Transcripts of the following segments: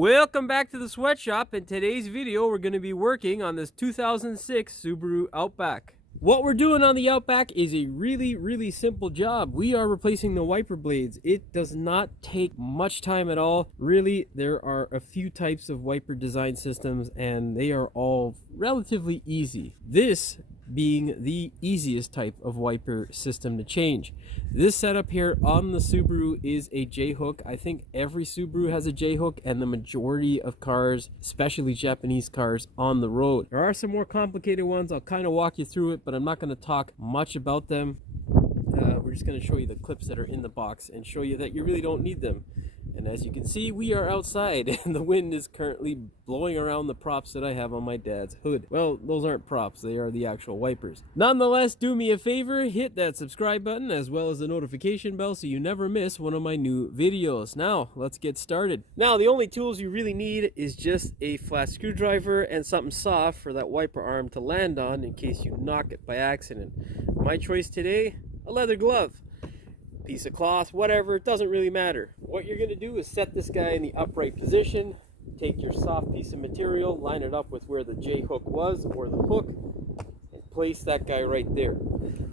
Welcome back to the sweatshop. In today's video, we're going to be working on this 2006 Subaru Outback. What we're doing on the Outback is a really simple job. We are replacing the wiper blades. It does not take much time at all. Really, there are a few types of wiper design systems and they are all relatively easy. This being the easiest type of wiper system to change. This setup here on the Subaru is a J-hook. I think every Subaru has a J-hook, and the majority of cars, especially Japanese cars, on the road. There are some more complicated ones. I'll kind of walk you through it, but I'm not going to talk much about them. We're just going to show you the clips that are in the box and show you that you really don't need them. And as you can see, we are outside and the wind is currently blowing around the props that I have on my dad's hood. Well, those aren't props, they are the actual wipers. Nonetheless, do me a favor, hit that subscribe button as well as the notification bell so you never miss one of my new videos. Now, let's get started. Now, the only tools you really need is just a flat screwdriver and something soft for that wiper arm to land on in case you knock it by accident. My choice today, a leather glove. Piece of cloth, whatever, it doesn't really matter. What you're going to do is set this guy in the upright position, take your soft piece of material, line it up with where the J-hook was or the hook, and place that guy right there.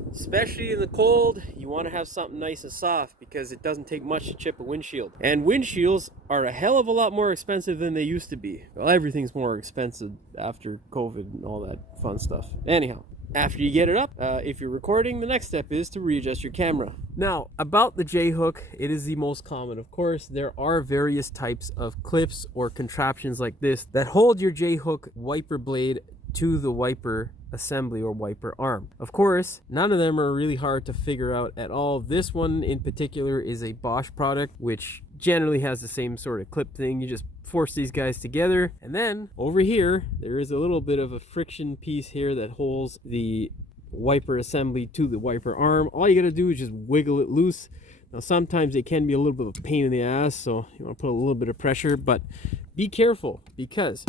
Especially in the cold, you want to have something nice and soft because it doesn't take much to chip a windshield. And windshields are a hell of a lot more expensive than they used to be. Well, everything's more expensive after COVID and all that fun stuff. Anyhow, after you get it up, if you're recording, the next step is to readjust your camera. Now, about the J-hook, it is the most common. Of course, there are various types of clips or contraptions like this that hold your J-hook wiper blade to the wiper assembly or wiper arm. Of course, none of them are really hard to figure out at all. This one in particular is a Bosch product, which generally has the same sort of clip thing. You just force these guys together, and then over here there is a little bit of a friction piece here that holds the wiper assembly to the wiper arm. All you gotta do is just wiggle it loose. Now sometimes it can be a little bit of a pain in the ass, so you want to put a little bit of pressure, but be careful because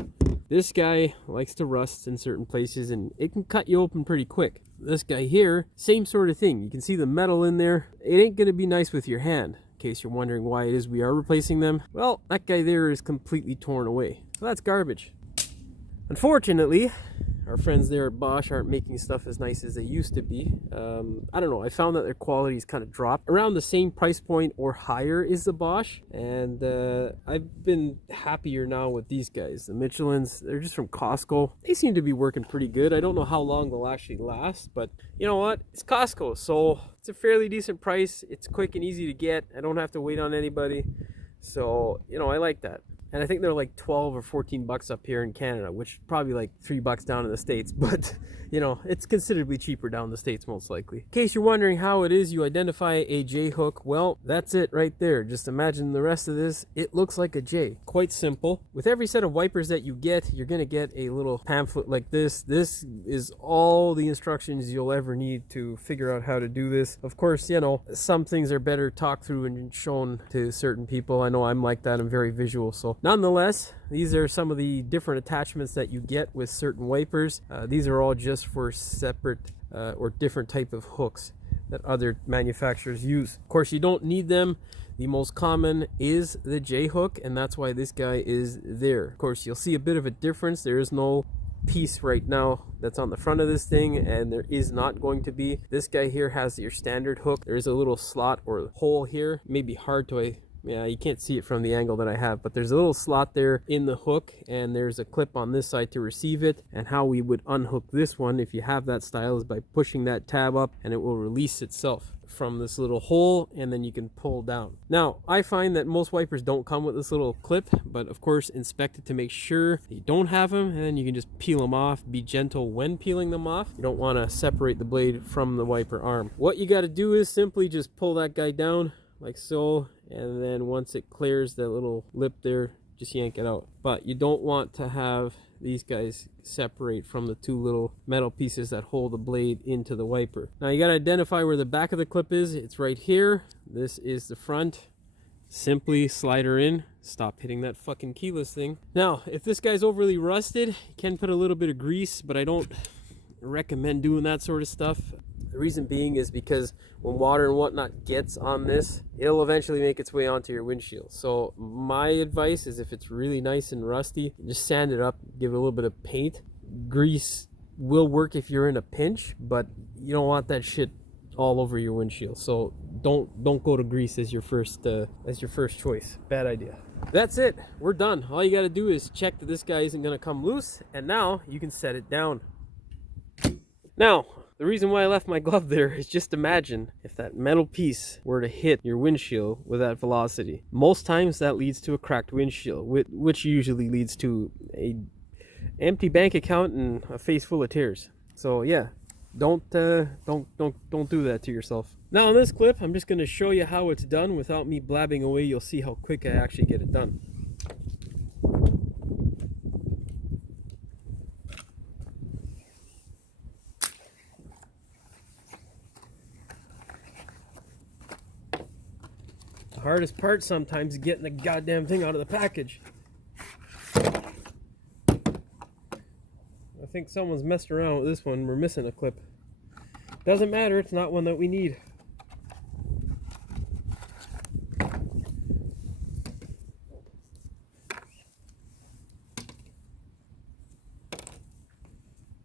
this guy likes to rust in certain places and it can cut you open pretty quick. This guy here, same sort of thing. You can see the metal in there. It ain't gonna be nice with your hand. In case you're wondering why it is we are replacing them, well, that guy there is completely torn away, so that's garbage. Unfortunately, our friends there at Bosch aren't making stuff as nice as they used to be. I don't know, I found that their quality's kind of dropped. Around the same price point or higher is the Bosch, and I've been happier now with these guys. The Michelins, they're just from Costco. They seem to be working pretty good. I don't know how long they'll actually last, but you know what? It's Costco, so it's a fairly decent price. It's quick and easy to get. I don't have to wait on anybody. So, you know, I like that. And I think they're like 12 or 14 bucks up here in Canada, which is probably like $3 down in the States. But, you know, it's considerably cheaper down in the States most likely. In case you're wondering how it is you identify a J-hook, well, that's it right there. Just imagine the rest of this. It looks like a J. Quite simple. With every set of wipers that you get, you're going to get a little pamphlet like this. This is all the instructions you'll ever need to figure out how to do this. Of course, you know, some things are better talked through and shown to certain people. I know I'm like that. I'm very visual, so nonetheless, these are some of the different attachments that you get with certain wipers. These are all just for separate or different type of hooks that other manufacturers use. Of course, you don't need them. The most common is the J-hook, and that's why this guy is there. Of course, you'll see a bit of a difference. There is no piece right now that's on the front of this thing, and there is not going to be. This guy here has your standard hook. There is a little slot or hole here. Maybe hard to yeah, you can't see it from the angle that I have, but there's a little slot there in the hook, and there's a clip on this side to receive it. And how we would unhook this one, if you have that style, is by pushing that tab up and it will release itself from this little hole, and then you can pull down. Now, I find that most wipers don't come with this little clip, but of course inspect it to make sure you don't have them, and then you can just peel them off. Be gentle when peeling them off. You don't want to separate the blade from the wiper arm. What you got to do is simply just pull that guy down like so, and then once it clears that little lip there, just yank it out. But you don't want to have these guys separate from the two little metal pieces that hold the blade into the wiper. Now you got to identify where the back of the clip is. It's right here. This is the front. Simply slide her in. Stop hitting that fucking keyless thing. Now, if this guy's overly rusted, you can put a little bit of grease, but I don't recommend doing that sort of stuff. The reason being is because when water and whatnot gets on this, it'll eventually make its way onto your windshield. So my advice is, if it's really nice and rusty, just sand it up, give it a little bit of paint. Grease will work if you're in a pinch, but you don't want that shit all over your windshield. So don't go to grease as your first choice. Bad idea. That's it. We're done. All you got to do is check that this guy isn't going to come loose, and now you can set it down. Now, the reason why I left my glove there is, just imagine if that metal piece were to hit your windshield with that velocity. Most times that leads to a cracked windshield, which usually leads to a empty bank account and a face full of tears. So yeah, don't do that to yourself. Now in this clip, I'm just going to show you how it's done without me blabbing away. You'll see how quick I actually get it done. The hardest part sometimes is getting the goddamn thing out of the package. I think someone's messed around with this one. We're missing a clip. Doesn't matter, it's not one that we need.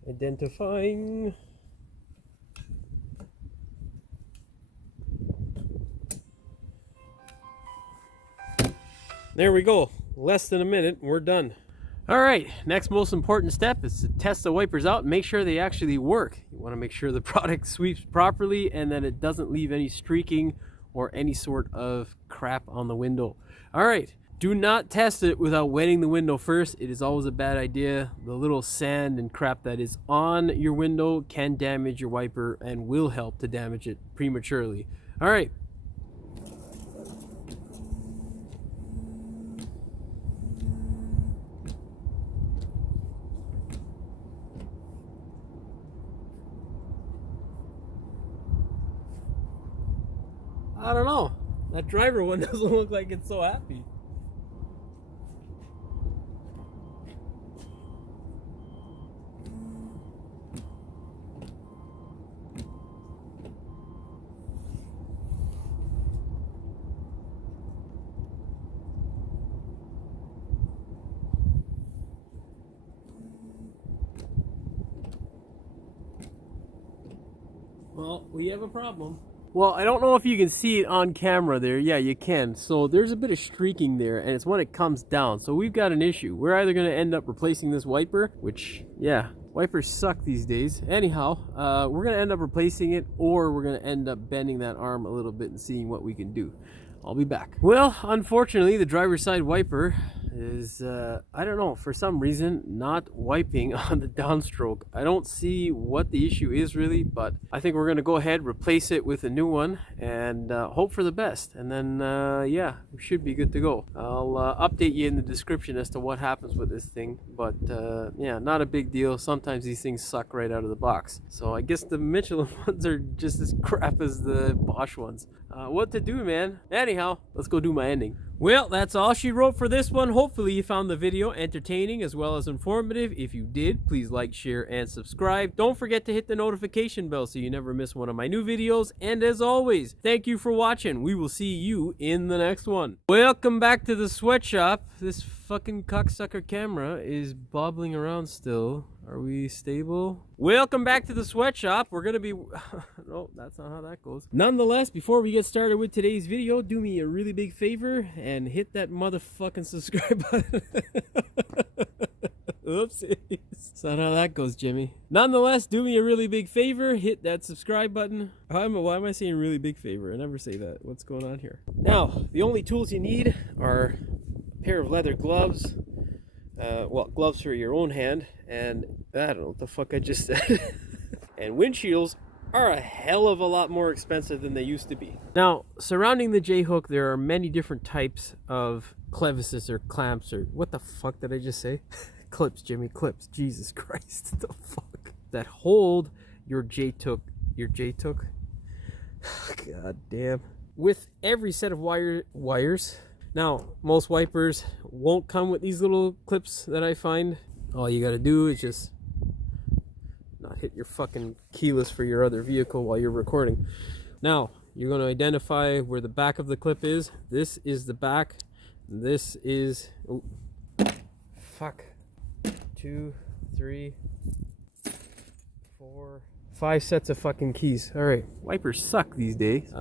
Identifying. There we go. Less than a minute, we're done. Alright, next most important step is to test the wipers out and make sure they actually work. You want to make sure the product sweeps properly and that it doesn't leave any streaking or any sort of crap on the window. Alright, do not test it without wetting the window first. It is always a bad idea. The little sand and crap that is on your window can damage your wiper and will help to damage it prematurely. Alright. I don't know. That driver one doesn't look like it's so happy. Well, we have a problem. Well, I don't know if you can see it on camera there. Yeah, you can. So there's a bit of streaking there, and it's when it comes down. So we've got an issue. We're either going to end up replacing this wiper, which, yeah, wipers suck these days. Anyhow, we're going to end up replacing it, or we're going to end up bending that arm a little bit and seeing what we can do. I'll be back. Well, unfortunately, the driver's side wiper is, I don't know, for some reason, not wiping on the downstroke. I don't see what the issue is really, but I think we're going to go ahead, replace it with a new one, and hope for the best. And then, yeah, we should be good to go. I'll update you in the description as to what happens with this thing, but yeah, not a big deal. Sometimes these things suck right out of the box. So I guess the Michelin ones are just as crap as the Bosch ones. What to do, man? Anyhow, let's go do my ending. Well, that's all she wrote for this one. Hopefully you found the video entertaining as well as informative. If you did, please like, share, and subscribe. Don't forget to hit the notification bell so you never miss one of my new videos. And as always, thank you for watching. We will see you in the next one. Welcome back to the sweatshop. This fucking cocksucker camera is bobbling around still. Are we stable? Welcome back to the sweatshop. We're gonna be... No, that's not how that goes. Nonetheless, before we get started with today's video, do me a really big favor and hit that motherfucking subscribe button. Oopsies. That's not how that goes, Jimmy. Nonetheless, do me a really big favor. Hit that subscribe button. Why am I saying really big favor? I never say that. What's going on here? Now, the only tools you need are a pair of leather gloves. Well, gloves for your own hand, and I don't know what the fuck I just said. And windshields are a hell of a lot more expensive than they used to be. Now, surrounding the J-hook, there are many different types of clevises or clamps, or what the fuck did I just say? Clips, Jimmy, clips. Jesus Christ, the fuck. That hold your J-hook. God damn. With every set of wires. Now, most wipers won't come with these little clips that I find. All you gotta do is just not hit your fucking keyless for your other vehicle while you're recording. Now, you're going to identify where the back of the clip is. This is the back. This is... Oh, fuck. 2, 3, 4, 5 sets of fucking keys. Alright, wipers suck these days.